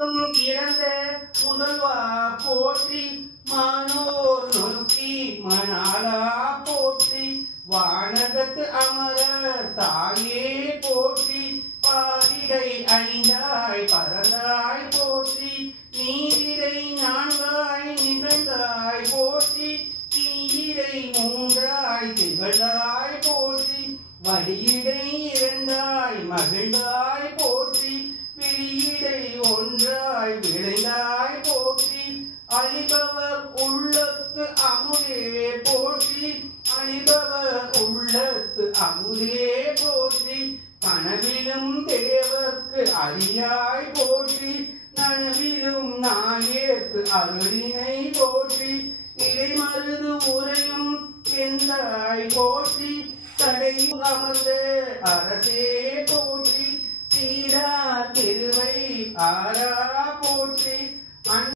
இறந்த முதல்வா போற்றி மானோர் நோக்கி மணாலா போற்றி வானகத்து அமரர் தாயே போற்றி பாரிடை ஐந்தாய் பரந்தாய் போற்றி நீரிடை நான்காய் நிகழ்ந்தாய் போற்றி தீயிடை மூன்றாய் திகழ்ந்தாய் போற்றி வடியிடை இரண்டாய் மகிழ்ந்தாய் போற்றி விழியிடை ஒன்றாய் விளைந்தாய் போற்றி அழிபவர் உள்ளத்து அமுதே போற்றி அழிபவர் உள்ளத்து அமுதே போற்றி கனவிலும் தேவர்க்கு அறியாய் போற்றி நனவிலும் நாயேற்கு அருளினை போற்றி இடைமருது உரையும் எந்தாய் போற்றி தடை அமர்ந்த அரசே போற்றி சீரா திருவை ஆரா போற்றி